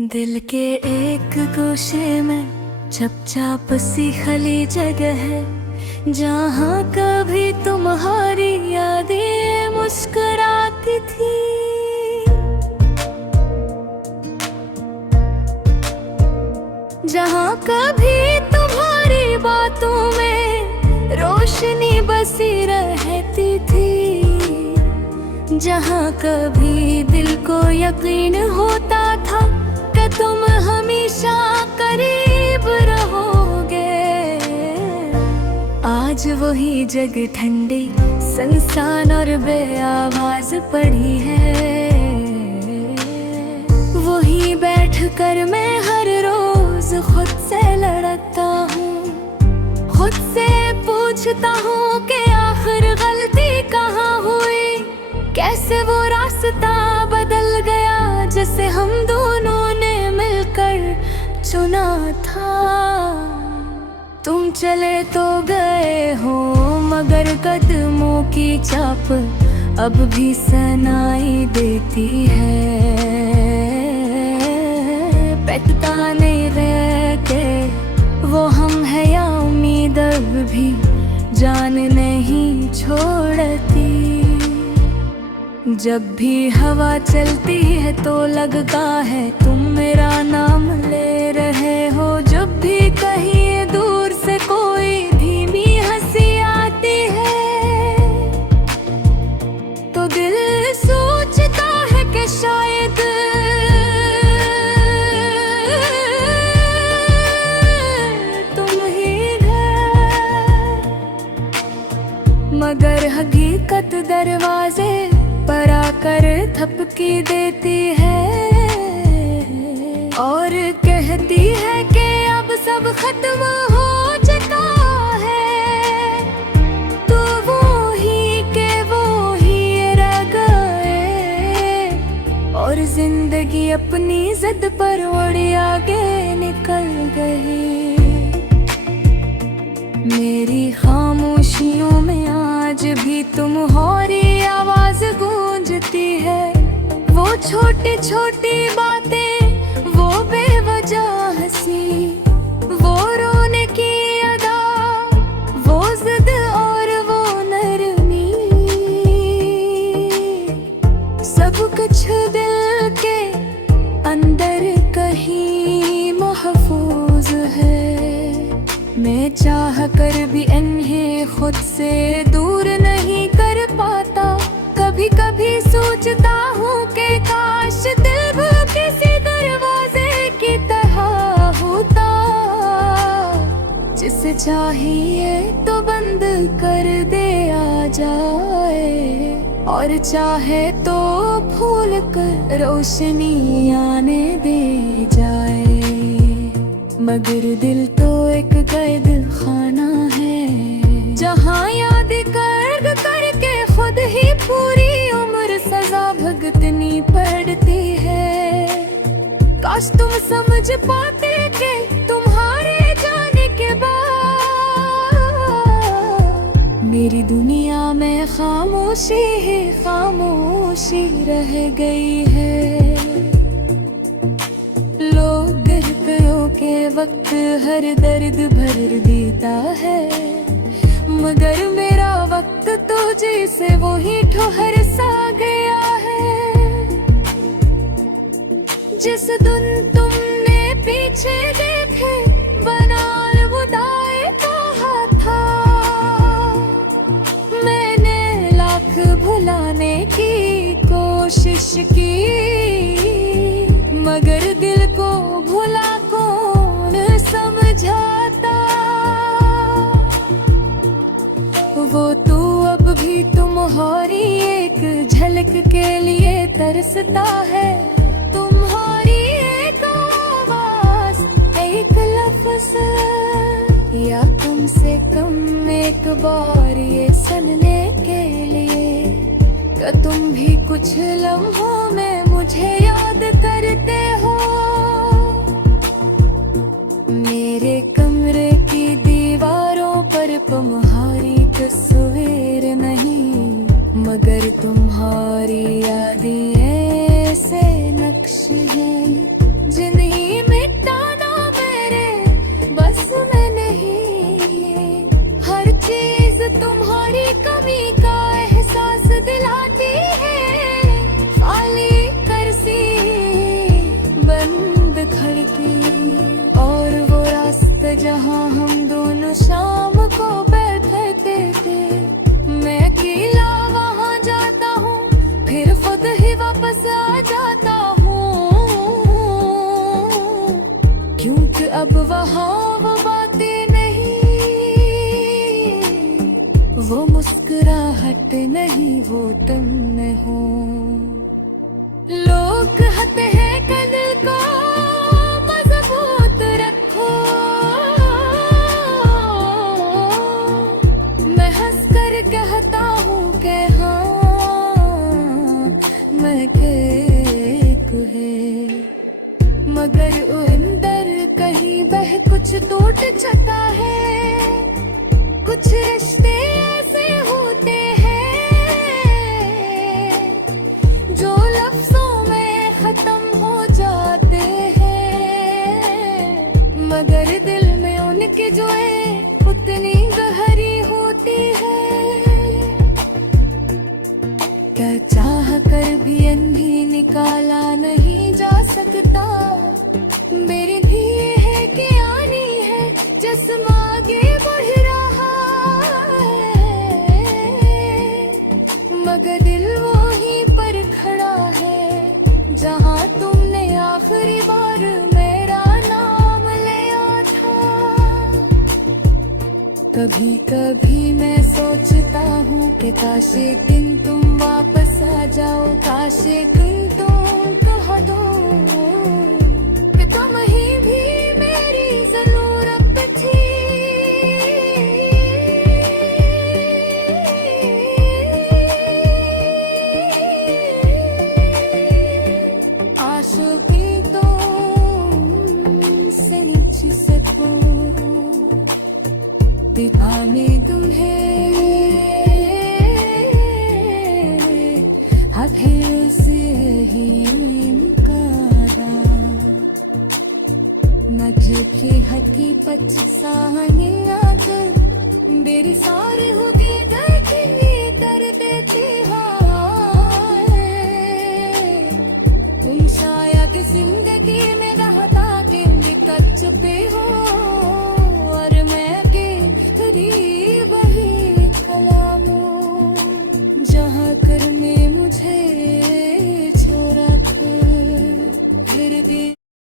दिल के एक गोशे में चुपचाप सी खाली जगह है, जहाँ कभी तुम्हारी यादें मुस्कुराती थी। जहाँ कभी तुम्हारी बातों में रोशनी बसी रहती थी। जहाँ कभी दिल को यकीन होता था कि तुम हमेशा करीब रहोगे। आज वही जगह ठंडी, सुनसान और बेआवाज पड़ी है। वही बैठकर मैं हर रोज खुद से लड़ता हूँ, खुद से पूछता हूँ कि आखिर गलती कहाँ हुई, कैसे वो रास्ता बदल गया जिसे हम दोनों ने मिलकर चुना था। तुम चले तो गए हो मगर कदमों की छाप अब भी सुनाई देती है। पहचाने रह के वो हम है या उम्मीद अब भी जान नहीं छोड़ती। जब भी हवा चलती है तो लगता है तुम मेरा नाम ले रहे हो। जब भी कहीं दूर से कोई धीमी हंसी आती है तो दिल सोचता है कि शायद तुम ही है, मगर हकीकत दरवाजे पर आकर थपकी देती है और कहती है कि अब सब खत्म हो चुका है। तो वो ही रह गए और जिंदगी अपनी जिद पर उड़ी आगे निकल गई। मेरी खामोशियों में आज भी तुम्हारी आवाज गूंजती है। वो छोटी छोटी बातें, वो बेवजह हंसी, वो रोने की अदा, वो जिद और वो नरमी, सब कुछ दिल के अंदर कहीं महफूज है। मैं चाह कर भी इन्हें खुद से दूर नहीं कर पाता। कभी कभी सोचता हूँ कि काश दिल भी किसी दरवाजे की तरह होता, जिसे चाहिए तो बंद कर दे आ जाए और चाहे तो फूल कर रोशनी आने दे जाए। मगर दिल तो एक कैद खाना है, जहाँ याद कर करके खुद ही पूरी उम्र सजा भुगतनी पड़ती है। काश तुम समझ पाते कि तुम्हारे जाने के बाद मेरी दुनिया में खामोशी ही खामोशी रह गई है। लोग के वक्त हर दर्द भर देता है, मगर मेरा वक्त तो जैसे वो ही ठोहर सा गया है। जिस दिन तुमने पीछे देखे बनाल बुदाए कहा था, मैंने लाख भुलाने की कोशिश की, मगर दिल को भुला कौन समझाता। वो तू अब भी तुम्हारी एक झलक के लिए तरसता है। तुम्हारी एक आवाज, एक लफ्ज या कम से कम एक बार ये सुनने के लिए कि तुम भी कुछ लम्हों में मुझे याद करते हो। मेरे कमरे की दीवारों पर तुम्हारी तस्वीर नहीं, मगर तुम्हारी यादें ऐसे नक्श हैं जिन तुम में हो। लोग कहते हैं कि दिल को मजबूत रखो, मैं हंस कर कहता हूँ कि हाँ मैं एक है, मगर अंदर कहीं बह कुछ टूट जाता है। कुछ रिश्ते ऐसे होते हैं जो लफ्जों में खत्म हो जाते हैं, मगर दिल में उनकी जो है उतनी गहरी होती है। क्या चाह कर भी अंधी निकाला नहीं जा सकता, मेरी भी ये है कि आनी है जिस्म आगे बढ़ रहा है, मगर दिल वहीं पर खड़ा है जहाँ तुमने आखिरी बार मेरा नाम लिया था। कभी कभी मैं सोचता हूँ कि काश एक दिन तुम वापस आ जाओ, काश एक दिन तुम कह दो कि तुम ही भी मेरी जरूरत थी। आशिकी तुमसे नीचे से दीवाने तुम्हें दिल से ही इनकारा, न झुकी हकीकत सानियात मेरी सारी होगी देखी कर देती है। तुम शायद जिंदगी में रहता कि कच्चे पे हो